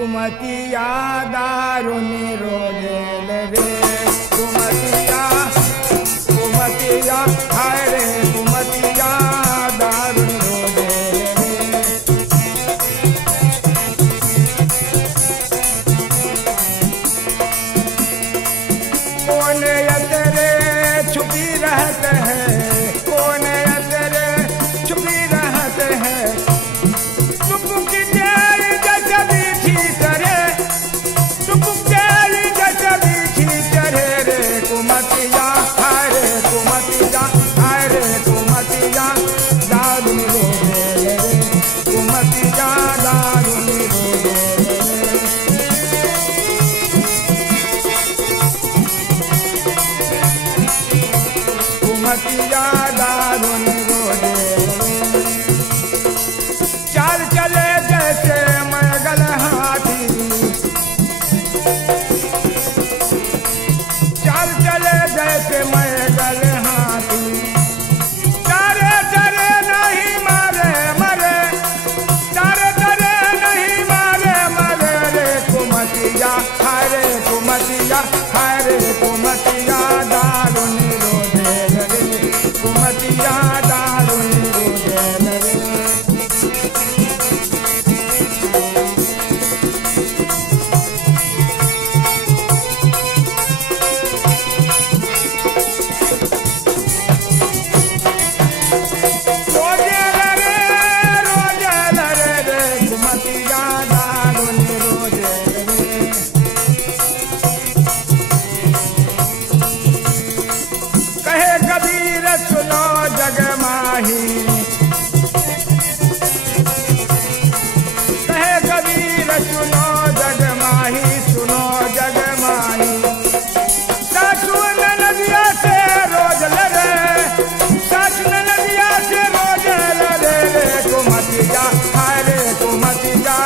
कुमतिया दारुण रोजेल रे कुमतिया कुमतिया हाय रे कुमतिया दारुण रोजेल रे। कौन अतरे छुपी रहते हैं कौन अतरे छुपी रहते हैं टुपुक जाए जैसे बीठी करे टुपुक जाए जैसे बीठी करे रे कुमतिया हाय रे कुमतिया हाय रे कुमतिया दारुण रोजेल रे कुमतिया दारुण रोजेल रे। कुमतिया दारुण रोजेल रे। चाल चले जैसे मैगल हाथी चाल चले जैसे मैगल हाथी तारे डरे नहीं मारे मरे तारे डरे नहीं मारे मरे रे कुमतिया हाय रे कुमतिया हाय रे कुमतिया दारुण रोजेल रे कुमतिया दारुण रोजेल रे। कहे कबीर सुनो जग माही कहे कबीर सुनो जग माही सुनो जग माही सासू नदिया से रोज लड़े सासू नदिया से रोज लड़े रे कुमतिया हाय रे कुमतिया